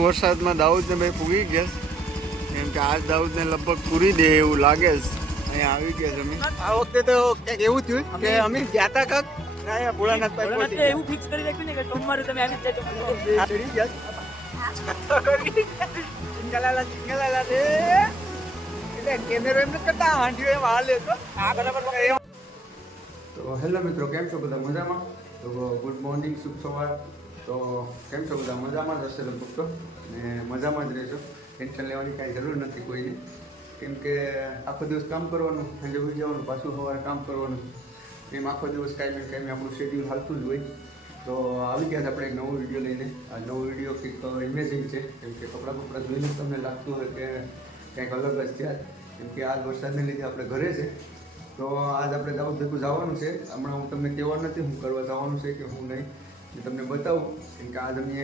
વરસાદમાં દાઉદને ભાઈ પૂરી ગયા, કેમ કે આજ દાઉદને લગભગ પૂરી દે એવું લાગે છે. અહીંયા આવી ગયા છે અમે. આ વખતે તો કંઈક એવું થયું કે અમે ગયા હતા કાક અહીંયા ભોળાનાથ પાસે એવું ફિક્સ કરી રાખ્યું ને કે સોમવારે તમે આવી જાય ચડી ગયા ચિંગલાલા રે એટલે કેમેરો એમ નથી કરતા હાંડ્યો એમ હાલે તો આ બરાબર. તો હેલો મિત્રો, કેમ છો બધા? મજામાં? તો ગુડ મોર્નિંગ, શુભ સવાર. તો કેમ છો બધા? મજામાં જ હશે લગભગ તો, ને મજામાં જ રહેશો. ટેન્શન લેવાની કાંઈ જરૂર નથી કોઈને, કેમ કે આખો દિવસ કામ કરવાનું, સાંજે ઉઠી જવાનું, પાછું સવારે કામ કરવાનું, એમ આખો દિવસ કાંઈ ને કાંઈ આપણું શેડ્યુલ હાલતું જ હોય. તો આવી ગયા આપણે એક નવો વિડીયો લઈને. આ નવો વિડીયો કંઈક ઇમેજિંગ છે, કેમ કે કપડાં જોઈને તમને લાગતું હોય કે કંઈક અલગ જ છે, કેમ કે આ વરસાદને લીધે આપણે ઘરે છે. તો આજ આપણે દાઉદ ભેગું જવાનું છે. હમણાં હું તમને કહેવા નથી હું કરવા જવાનું છે કે હું નહીં, હું તમને બતાવું, કેમ કે આજ અમે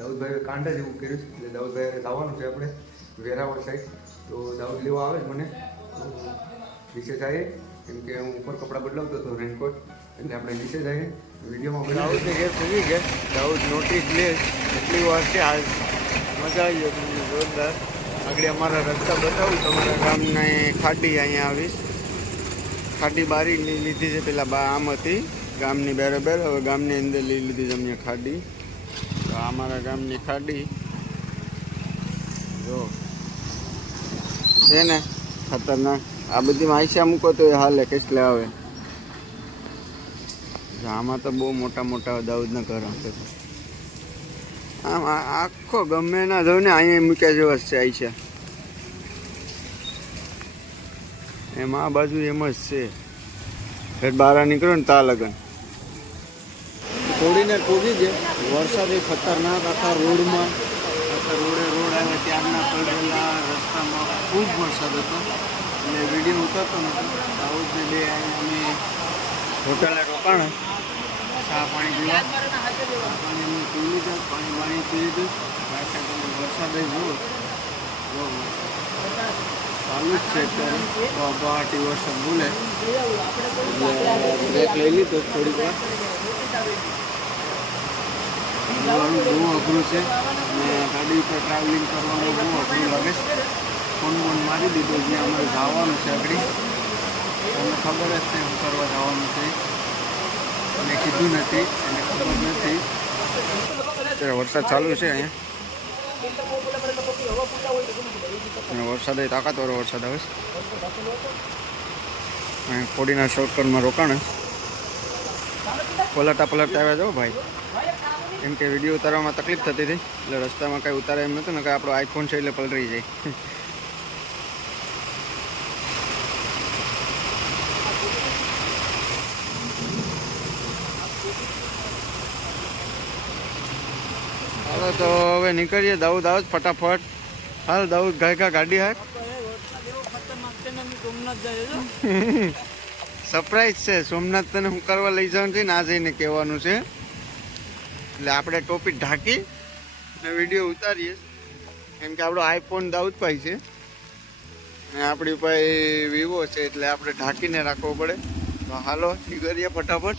દાઉદભાઈએ કાંડ જ એવું કર્યું છે. એટલે દાઉદભાઈ જવાનું છે આપણે વેરાવળ સાઈડ. તો દાઉદ લેવા આવે મને નીચે જઈએ, કેમ કે હું ઉપર કપડાં બદલાવતો હતો, રેનકોટ, એટલે આપણે નીચે જઈએ. વિડીયોમાં દાઉદને ઘેર પૂરી ગયા. દાઉદ નોટિસ લે એટલી વાર છે. આજ મજા આવી ગયો તમને જોરદાર. આગળ અમારા રસ્તા બતાવું, તમારા ગામના ખાડી અહીંયા આવીશ. ખાડી બારી લીધી છે, પેલા આમ હતી ગામની બરાબર, હવે ગામની અંદર લઈ લીધી છે અમને ખાડી. તો અમારા ગામની ખાડી જો છે ને ખતરનાક. આ બધી આઈસા મૂકો તો એ હાલે કેટલે આવે. આમાં તો બહુ મોટા મોટા દાઉદના ઘર હશે. આમ આખો ગમે ના જાવ ને અહીંયા મૂક્યા જેવા છે આઈસા. એમાં આ બાજુ એમ જ છે. ફેર બહાર નીકળો ને તા લગન થોડીને પૂગી ગયા. વરસાદ એ ખતરનાક આખા રોડમાં, આખા રોડ આવે ત્યારના પડેલા રસ્તામાં ખૂબ વરસાદ હતો. એટલે વિડીયો ઉતરતો નહોતો. દાઉદને બે અમે હોટલે રોકાણા, ચા પાણી પીવા, પાણી પી લીધા, પાણી પી લીધું. વરસાદ જુઓ ચાલુ જ છે અત્યારે. બહાટી વરસાદ બોલે બ્રેક લઈ લીધો થોડીક વાર. બહુ અઘરું છે અને ગાડી ઉપર ટ્રાવેલિંગ કરવાનું બહુ અઘરું લાગે છે. ફોન મારી દીધો જ્યાં અમારે જવાનું છે આગળ. તમને ખબર જ છે શું કરવા જવાનું છે, અને કીધું નથી, એને ખબર નથી. અત્યારે વરસાદ ચાલુ છે અહીંયા. વરસાદ એ તાકાતવાળો વરસાદ આવે છે. ખોડીના શોર્ટકટમાં રોકાણ પલટા આવ્યા જાઓ ભાઈ, કેમ કે વિડીયો ઉતારવામાં તકલીફ થતી હતી. એટલે રસ્તામાં કાંઈ ઉતારે એમ નહોતું ને, કે આપણો આઈફોન છે એટલે પલટી જાય. હાલો તો હવે નીકળીએ. દાઉદ આવે ફટાફટ. હાલ દાઉદ ગાયકા ગાડી હાક. સરપ્રાઈઝ છે. સોમનાથ તને હું કરવા લઈ જવાનું છે ને આ જઈને કહેવાનું છે. એટલે આપણે ટોપી ઢાંકી ને વિડીયો ઉતારીએ, કેમ કે આપણો આઈફોન દાઉદ પાસે છે ને આપણી પાસે વિવો છે, એટલે આપણે ઢાંકીને રાખવો પડે. તો હાલો નીકળીએ ફટાફટ.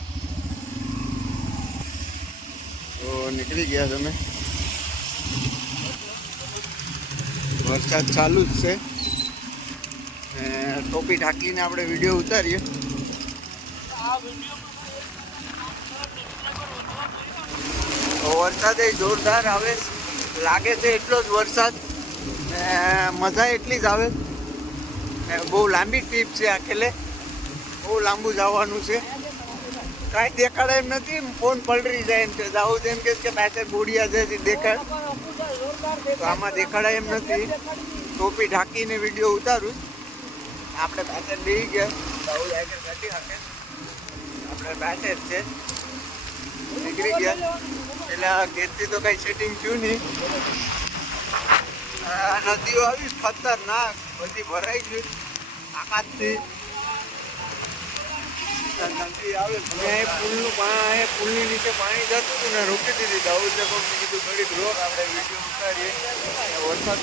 તો નીકળી ગયા તમે. વરસાદ ચાલુ જ છે. ટોપી ઢાંકીને આપણે વિડીયો ઉતારીએ. વરસાદ એ જોરદાર આવે લાગે છે. એટલો જ વરસાદ, મજા એટલી જ આવે. બહુ લાંબી ટ્રીપ છે આખેલે, બહુ લાંબુ જવાનું છે. કાંઈ દેખાડે એમ નથી. ફોન પલટી જાય એમ છે. દાઉદ એમ કે પાછળ બોડિયા છે દેખાડ, તો આમાં દેખાડાય એમ નથી. ટોપી ઢાંકીને વિડીયો ઉતારું. આપણે પાછળ બેસી ગયા. દાઉદ આગળ કાઢી નાખે, આપણે પાછળ છે. નીકળી ગયા. એટલે ઘેરથી તો કઈ સેટિંગ થયું નહીં. નદીઓ આવી ખતરનાક, બધી ભરાઈ ગઈ આકાશથી. નદી આવે પુલની નીચે પાણી જતું હતું ને રોકી દીધી. દાઉદને પણ કીધું ઘડીક રોક, આપણે વિડીયો ઉતારીએ. વરસાદ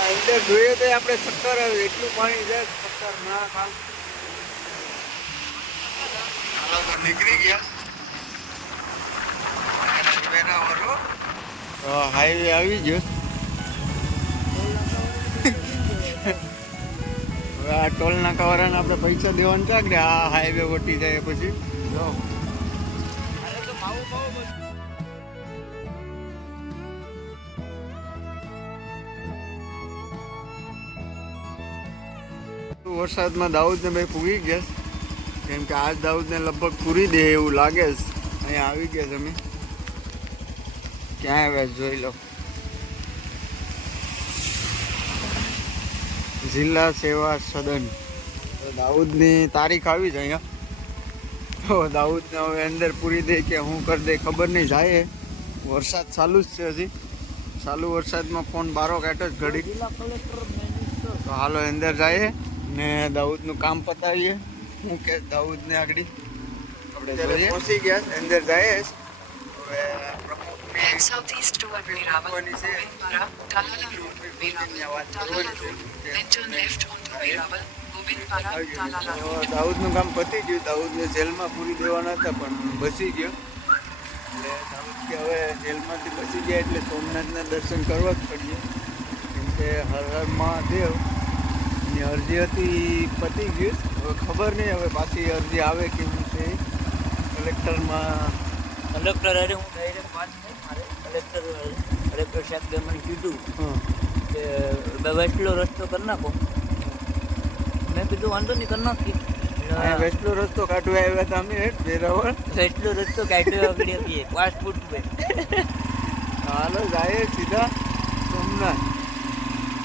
અંદર જોઈએ તો આપણે ચક્કર આવે એટલું પાણી જાય. ખતરનાક. નીકળી ગયા. હાઈવે આવી ગયો. હવે આ ટોલ નાકાવાળાને આપણે પૈસા દેવાનું છે કે આ હાઈવે વટી જાય પછી જો વરસાદમાં દાઉદને ભાઈ પૂગી ગયા કેમ કે આજ દાઉદને લગભગ પૂરી દે એવું લાગે છે. અહીંયા આવી ગયા તમે ક્યાં આવ્યા જોઈ લો. જિલ્લા સેવા સદન દાઉદની તારીખ આવી છે અહીંયા. તો દાઉદને હવે અંદર પૂરી દે કે હું કરી દે ખબર નહીં. જાય વરસાદ ચાલુ જ છે હજી. ચાલુ વરસાદમાં ફોન બારો કાઢ્યો જ ઘડી. તો હાલો અંદર જાય ને દાઉદનું કામ પતાવીએ. હું કે દાઉદને આગળ આપણે પહોંચી ગયા અંદર જાય. હવે Southeast toward Veeraval, Govindpara, Talala Road, Veeraval, Talala Road, then turn left onto Veeraval, Govindpara, Talala Road. દાઉદનું કામ પતી ગયું. દાઉદને જેલમાં પૂરી દેવાના હતા પણ બચી ગયો. એટલે દાઉદ કે હવે જેલમાંથી બચી ગયા એટલે સોમનાથના દર્શન કરવા જ પડીએ કેમ કે હર હર મહાદેવ ની અરજી હતી પતી ગયું. હવે ખબર નહીં હવે પાછી અરજી આવે કે શું છે. કલેક્ટરમાં કલેક્ટર અરે હું ડાયરેક્ટ વાત નહીં મારે કલેક્ટર સાહેબ મને કીધું કે વેસ્ટલો રસ્તો કરી નાખો. મેં કીધું વાંધો નહીં કરી નાખી. વેસ્ટલો રસ્તો કાઢવા આવ્યા હતા અમે વેરાવળ. વેસ્ટલો રસ્તો કાઢ્યો આગળ આપીએ પાસપોર્ટ પે. હાલો જાય સીધા સોમનાથ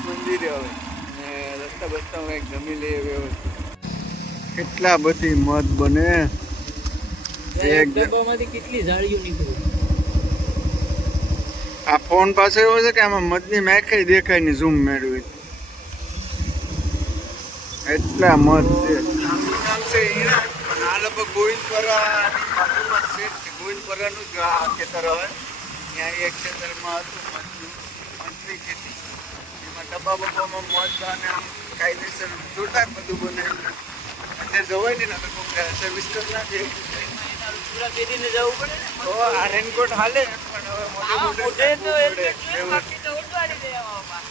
મંદિરે. હવે ને રસ્તા બસ્તામાં કંઈક જમી લઈએ વ્યવસ્થિત. કેટલા બધી મધ બને. એક ડબ્બામાંથી કેટલી જાળીઓ નીકળી. આ ફોન પાસે એવો છે કે આમાં મધની મેખાઈ દેખાય ની ઝૂમ મેળવી. એટલા મધ છે. નામ છે હીરા પણ આ લગભગ ગોવિંદપરાનું જ આ ખેતર હવે. ત્યાં એક ખેતરમાં હતું મધની ખેતી. એમાં ડબ્બા બબ્બામાં મધ અને આમ કાયદેસર જોરદાર બધું બને. અંદર જવાય ને કોઈ સર્વિસ કરી નાખે. પૂરા પહેરીને જવું પડે ને. તો આ રેનકોટ હાલે પણ હવે મોઢે તો હેલ્મેટ જોઈએ, બાકી તો ઉડવાડી દે આવામાં.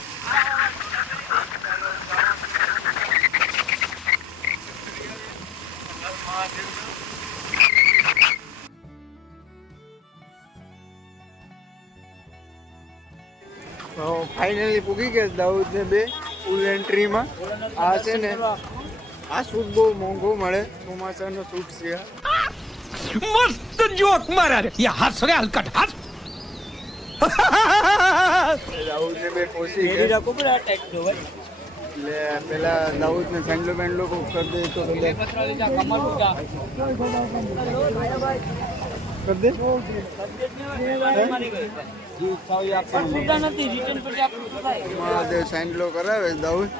તો ફાઇનલી પૂગી ગયા દાઉદ ને બે ફૂલ એન્ટ્રીમાં. આ છે ને આ શૂટ બહુ મોંઘો મળે. ચોમાસાનો શૂટ છે. मस्त जोक मारा रे ये हंस रे हलकट हंस દાઉદ ને બે પહોંચી પહેરી ગયા. રાખો પણ આ ટાઈટ જો ભાઈ. એટલે પેલા દાઉદ ને સેન્ડલો બેન્ડલો કરી દે તો કરી દે. મહાદેવ સેન્ડલો કરાવે દાઉદ.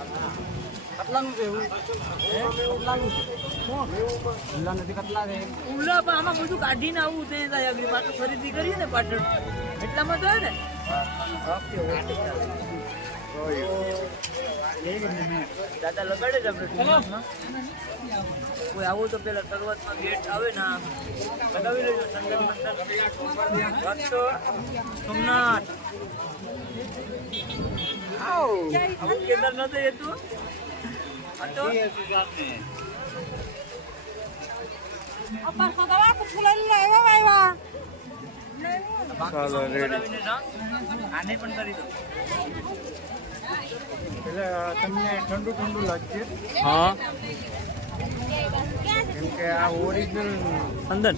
ઉલા પણ આમાં બધું કાઢીને આવું છે આગળ પાછું ખરીદી કરીએ ને પાછળ એટલામાં તો ને. દાદા લગાડે જ આપણે ટૂંકમાં. કોઈ આવું તો પેલા શરૂઆતમાં ગેટ આવે ને લગાવી લેજો. સંગત મંડળ સોમનાથ કેદાર નથી હતું. ચાલો રેડી. આને પણ કરી દો. પેલા તમને ઠંડુ ઠંડુ લાગશે હા કેમ કે આ ઓરિજિનલ ચંદન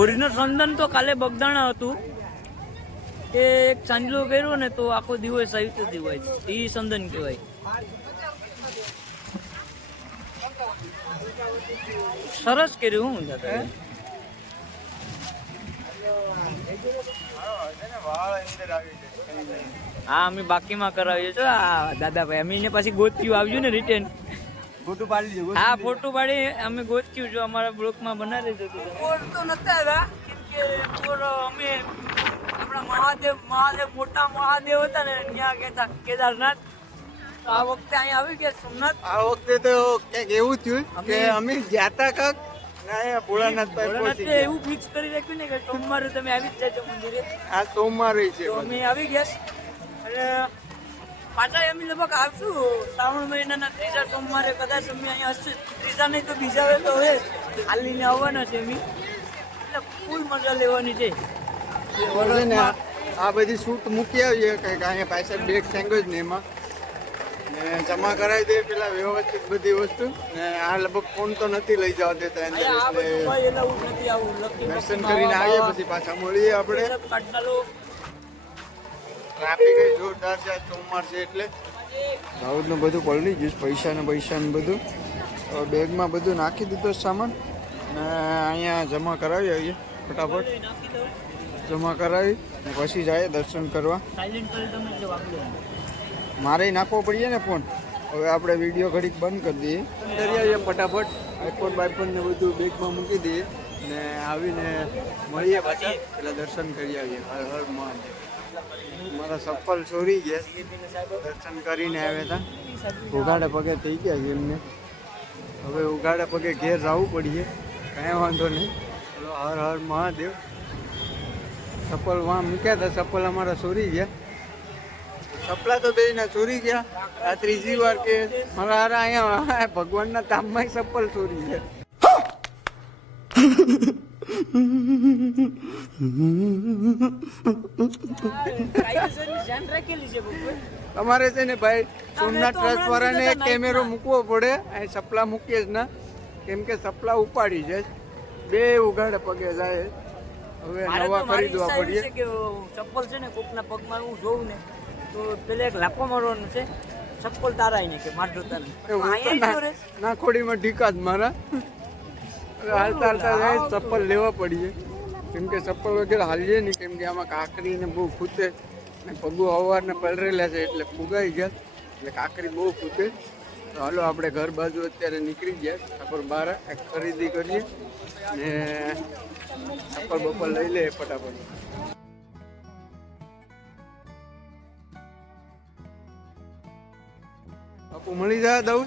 ઓરિજિનલ ચંદન તો કાલે બગદાણા હતું કે એક ચાંદલો કર્યો ને તો આખો દિવસ આવી તો દિવાય એ ચંદન કહેવાય. સરસ કર્યું હું દાદા. હા અમે બાકીમાં કરાવીએ છો. આ દાદાભાઈ અમે એને પાછી ગોત્યું આવ્યું ને રિટર્ન. ફોટો પાડી લેજો. હા ફોટો પાડી અમે ગોત્યું જો અમારા બ્લોકમાં બનાવી દીધું. બોર તો નતા હતા કેમ કે બોર અમે આપણા મહાદેવ મોટા મહાદેવ હતા ને ત્યાં કહેતા કેદારનાથ. આ વખતે અહીંયા આવી ગયા સોમનાથ. આ વખતે તો કંઈક એવું થયું કે અમે ગયા તા કાંક ના અહીંયા ભોળાનાથભાઈ ભોળાનાથે પહોંચી ગયા. એવું ફિક્સ કરી રાખ્યું ને કે સોમવારે તમે આવી જ જજો મંદિરે. આ સોમવારે છે તો અમે આવી ગયા અને પાછા અમે લગભગ આવશું શ્રાવણ મહિનાના ત્રીજા સોમવારે કદાચ અમે અહીંયા હશે. ત્રીજા નહીં તો બીજા હોય તો હવે હાલીને આવવાના છે અમે. એટલે ફૂલ મજા લેવાની છે. છે ને આ બધી શૂટ મૂકી આવીએ કંઈક અહીંયા પાછળ બેગ સેન્ડવિચ ને એમાં ને જમા કરાવી દઈએ પેલા વ્યવસ્થિત બધી વસ્તુ ને આ લગભગ ફોન તો નથી લઈ જવા દેતા અંદર આ એટલે બધું કોઈ એલાઉડ નથી આવું લકી દર્શન કરીને આવીએ પછી પાછા મળીએ આપણે. કાઢનાલો ટ્રાફિક જોરદાર છે, આજ સોમવાર છે એટલે દાઉદનું બધું પલળી ગયું, પૈસા ને બધું હવે બેગમાં બધું નાખી દીધો સામાન ને અહીંયા જમા કરાવી આવીએ ફટાફટ. નાખી દો. જમા કરાવી ને પછી જાય દર્શન કરવા. સાયલેન્ટ કરી તમે જો વાગલો. મારે નાખવો પડીએ ને ફોન. હવે આપણે વિડીયો ઘડીક બંધ કરી દઈએ, કરી આવીએ ફટાફટ. આઈફોન બાઈફોન ને બધું બેગમાં મૂકી દઈએ ને આવીને મળીએ પાછા, પેલા દર્શન કરી આવીએ. હર હર મહાદેવ. મારા ચપ્પલ ચોરી ગયા, દર્શન કરીને આવ્યા હતા. ઉઘાડે પગે થઈ ગયા છે એમને. હવે ઉઘાડે પગે ઘેર જવું પડીએ, કાંઈ વાંધો નહીં. ચલો હર હર મહાદેવ. ચપ્પલ વાં મૂક્યા હતા, ચપ્પલ અમારા ચોરી ગયા. ચપલા તો બેયના ચોરી ગયા. આ ત્રીજી વાર કે મારા હારા અહીંયા ભગવાનના ધામમાં ચપ્પલ ચોરી ગયા. તમારે છે ને ભાઈ સોમનાથ ટ્રસ્ટ વાળાને એક કેમેરો મૂકવો પડે. અહીં ચપલા મૂકીએ જ ના, કેમ કે ચપલા ઉપાડી જાય, બે ઉઘાડે પગે જાય. હવે નવા ખરીદવા પડીએ. ચપ્પલ છે ને કોકના પગમાં હું જોઉં ને તો પેલા એક લાફો મારવાનો છે, ચપ્પલ તારાય ને કે માર જોતા નાખોડીમાં ઢીકા જ મારા. હાલતા હાલતા જાય ચપ્પલ લેવા પડીએ, કેમ કે ચપ્પલ વગેરે હાલીએ નહીં, કેમ કે આમાં કાંકરી ને બહુ ખૂતે ને પગું હવારને પલરેલા છે એટલે ફુગાઈ ગયા, એટલે કાંકરી બહુ ખૂતે. તો હાલો આપણે ઘર બાજુ અત્યારે નીકળી ગયા ઠાકોર બહાર ખરીદી કરીએ ને ચપ્પલ બપ્પલ લઈ લે ફટાફટ. બાપુ મળી જાય દઉં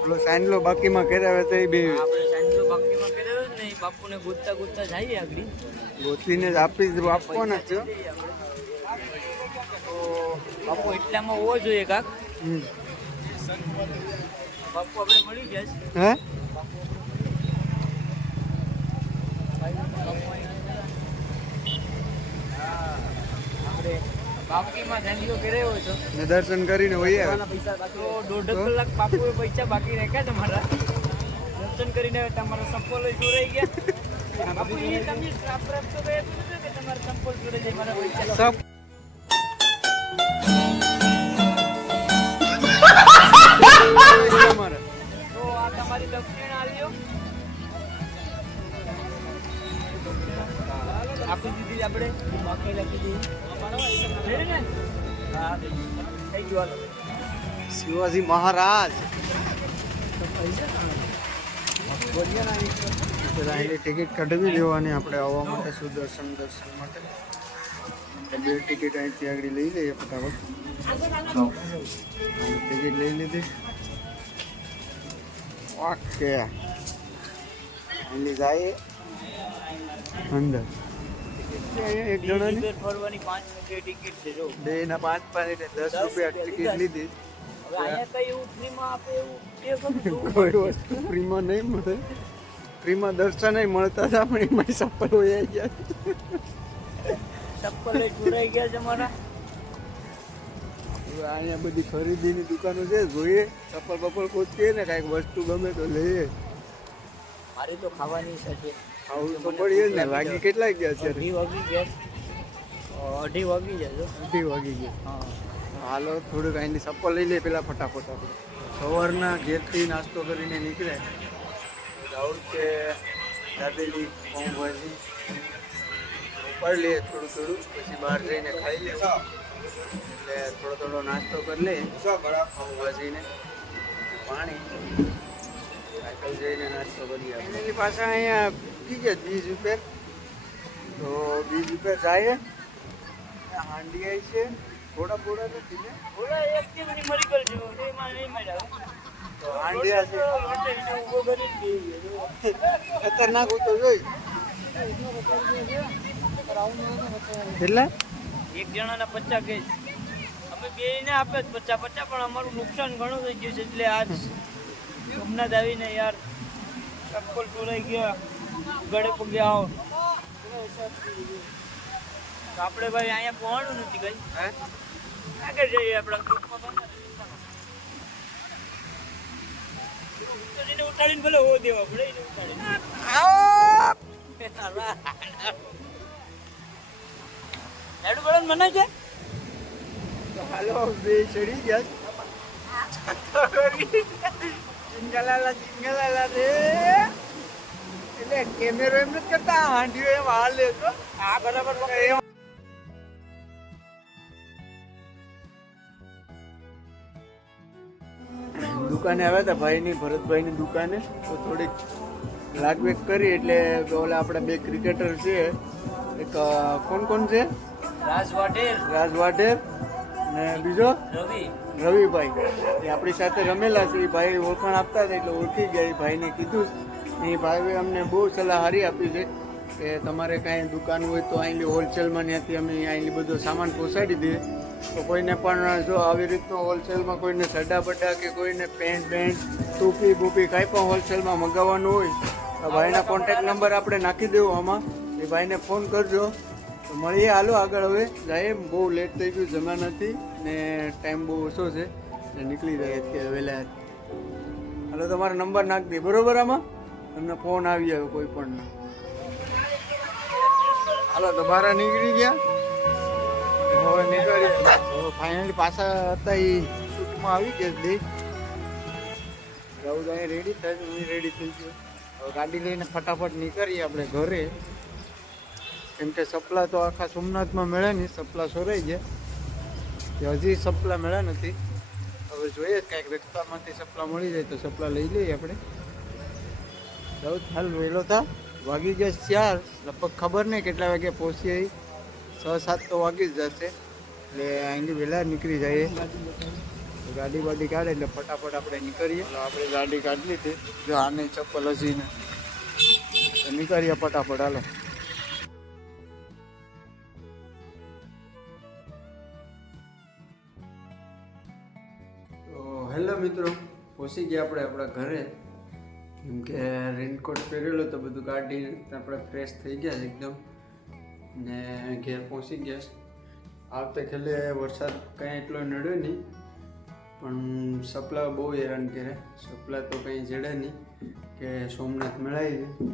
પેલો સાંજલો બાકીમાં કરાવે તો એ બે આપણે સાંજનો બાકીમાં કર્યો ને એ બાપુને ગોતતા ગોતતા જઈએ આગળ. ગોતવીને જ આપવાના છે. તો બાપુ એટલામાં હોવો જોઈએ કાક. હમ. બાપુ આપણે મળી ગયા છે. હે આપણે બાકીમાં સાંજનો કર્યો છો ને દર્શન કરીને વહી આવે. તો 1.5 કલાક બાપુએ પૈસા બાકી રાખ્યા તમારા. દર્શન કરીને તમારા ચપ્પલ ચોરાઈ ગયા. બાપુ એ તમે શ્રાપ રાખશો તો એટલું છે કે તમારા ચપ્પલ ચોરાઈ જાય, મારા પૈસા. સબ અમારા તો આ તમારી દક્ષિણા આલ્યો. આપી દીધી આપણે બાકી લખી દીધી ને. હા થઈ ગયું. શિવાજી મહારાજ એની ટિકિટ કઢવી લેવાની આપણે આવવા માટે, સુદર્શન દર્શન માટે. બે ટિકિટ અહીંથી આગળ લઈ લઈએ ફટાફટ. ટિકિટ લઈ લીધી. ઓકે અહીં જાય અંદર. એક જણાની ફરવાની 5 રૂપિયા ટિકિટ છે. જો બે ના 5 એટલે 10 રૂપિયા ટિકિટ લીધી. હવે અહીંયા કઈ એવું ફ્રીમાં આપે એવું એ ખબર કોઈ વસ્તુ ફ્રીમાં નહીં મળે. ફ્રીમાં દર્શન મળતા હતા પણ એમાં ચપ્પલ હોય ગયા. ચપ્પલ ચોરાઈ ગયા છે મારા. હવે અહીંયા બધી ખરીદીની દુકાનો છે, જોઈએ ચપ્પલ બપ્પલ ગોતીએ ને કાંઈક વસ્તુ ગમે તો લઈએ. મારી તો ખાવાની ઈચ્છા છે. આવું તો પડીએ જ ને. વાગી કેટલા ગયા છે? 2:30 વાગી ગયા. 2:30 વાગી જાય. 2 વાગી ગયા. હા હાલો થોડુંક અહીંની ચપ્પલ લઈ લઈએ પેલા ફટાફટ. આપણે સવારના ઘેરથી નાસ્તો કરીને નીકળે રાહુલ કે દાબેલી પાઉંભાજી ઉપાડી લઈએ થોડું, પછી બહાર જઈને ખાઈ લઈએ. એટલે થોડો નાસ્તો કરી લઈએ, પાઉંભાજીને પાણી. સાયકલ જઈને નાસ્તો કરીએ. એની પાસે અહીંયા ઠીક છે બીજ ઉપર, તો બીજ ઉપર જાય. હાંડી આવી છે, થોડા નથી ને. ઓલા એક કે મરી ગયો એમાં નહીં મળ્યા. હાંડિયા છે ઊભો કરીને બેસી ગયો. ખતરનાક હતો જોઈ કેટલા એક જણાના 50 કેસ અમે બેયને આપે 50 પણ અમારું નુકસાન ઘણું થઈ ગયું છે એટલે આજ સોમનાથ આવીને યાર ચપ્પલ ચોરાઈ ગયા ગળે પગે આવો તો આપણે ભાઈ અહીંયા પહોંચવું નથી કઈ હે આગળ જઈએ આપણા ગ્રુપમાં એને ઉઠાડીને ભલે હો દેવા પડે એને ઉઠાડીને લાડુ બળન મનાય છે તો હાલો બે ચડી ગયા ચિંગલાલા રે એટલે કેમેરો એમ નથી કરતા હાંડીઓ એમ હાલ લે તો આ બરાબર દુકાને આવ્યા હતા ભાઈની ભરતભાઈની દુકાને તો થોડીક લાગવેક કરી એટલે ઓલા આપણા બે ક્રિકેટર છે એક કોણ છે રાજ વાટેર રાજ વાઢેર ને બીજો રવિ રવિભાઈ એ આપણી સાથે રમેલા છે એ ભાઈ ઓળખાણ આપતા હતા એટલે ઓળખી ગયા એ ભાઈને કીધું એ ભાઈએ અમને બહુ સલાહ હારી આપી છે કે તમારે કાંઈ દુકાન હોય તો અહીંની હોલસેલમાં ત્યાંથી અમે અહીંની બધો સામાન પહોંચાડી દઈએ તો કોઈને પણ જો આવી રીતનો હોલસેલમાં કોઈને સડા બડા કે કોઈને પેન્ટ ટોપી બૂપી કાંઈ પણ હોલસેલમાં મગાવવાનું હોય તો ભાઈના કોન્ટેક્ટ નંબર આપણે નાખી દેવો આમાં એ ભાઈને ફોન કરજો તો મળીએ હાલો આગળ હવે જાય બહુ લેટ થઈ ગયું જમા નથી ને ટાઈમ બહુ ઓછો છે એટલે નીકળી જાય અત્યારે વહેલા હાલો તમારો નંબર નાખી દે બરોબર આમાં તમને ફોન આવી આવ્યો કોઈ પણ હાલો તો બહાર નીકળી ગયા હવે નીકળી ફાઇનલી પાછા હતા એ શૂટમાં આવી ગયા દે રાહુલ અહીંયા રેડી થાય હું રેડી થઈ ગયો હવે ગાડી લઈને ફટાફટ નીકળીએ આપણે ઘરે કેમ કે સપલા તો આખા સોમનાથમાં મળે નહીં સપલા સોરાઈ ગયા હજી સપલા મળ્યા નથી હવે જોઈએ કાંઈક રસ્તામાંથી સપલા મળી જાય તો સપલા લઈ લઈએ આપણે રાહુલ હાલ વહેલો થા વાગી ગયા 4 લગભગ ખબર નહીં કેટલા વાગે પહોંચીએ 6-7 તો વાગી જ જશે એટલે અહીંથી વહેલા નીકળી જઈએ ગાડી બાડી કાઢે એટલે ફટાફટ આપણે નીકળીએ આપણે ગાડી કાઢી લીધી જો આને ચપ્પલ હસીને તો નીકળીએ ફટાફટ હાલો તો હેલો મિત્રો પહોંચી ગયા આપણે આપણા ઘરે કેમ કે રેનકોટ પહેરેલો તો બધું ગાડી આપણે ફ્રેશ થઈ ગયા એકદમ ને ઘેર પહોંચી ગયા આવતે ખેલે વરસાદ કંઈ એટલો નડ્યો નહીં પણ સપલા બહુ હેરાન કરે સપલા તો કંઈ જડે નહીં કે સોમનાથ મેળાવી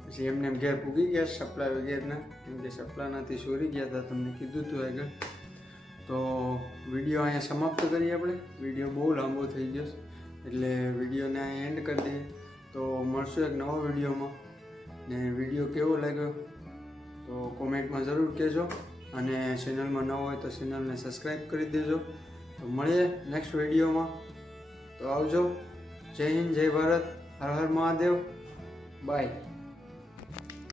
પછી એમને એમ ઘેર પૂગી ગયા સપલા વગેરેના કેમ કે સપલાનાથી ચોરી ગયા હતા તમને કીધું હતું આગળ તો વિડીયો અહીંયા સમાપ્ત કરીએ આપણે વિડીયો બહુ લાંબો થઈ ગયો એટલે વિડીયોને અહીંયા એન્ડ કરી દઈએ તો મળશું એક નવા વિડીયોમાં ને વિડીયો કેવો લાગ્યો તો કોમેન્ટમાં જરૂર કહેજો અને ચેનલમાં ન હોય તો ચેનલને સબસ્ક્રાઈબ કરી દેજો તો મળીએ નેક્સ્ટ વિડીયોમાં તો આવજો જય હિન્દ જય ભારત હર હર મહાદેવ બાય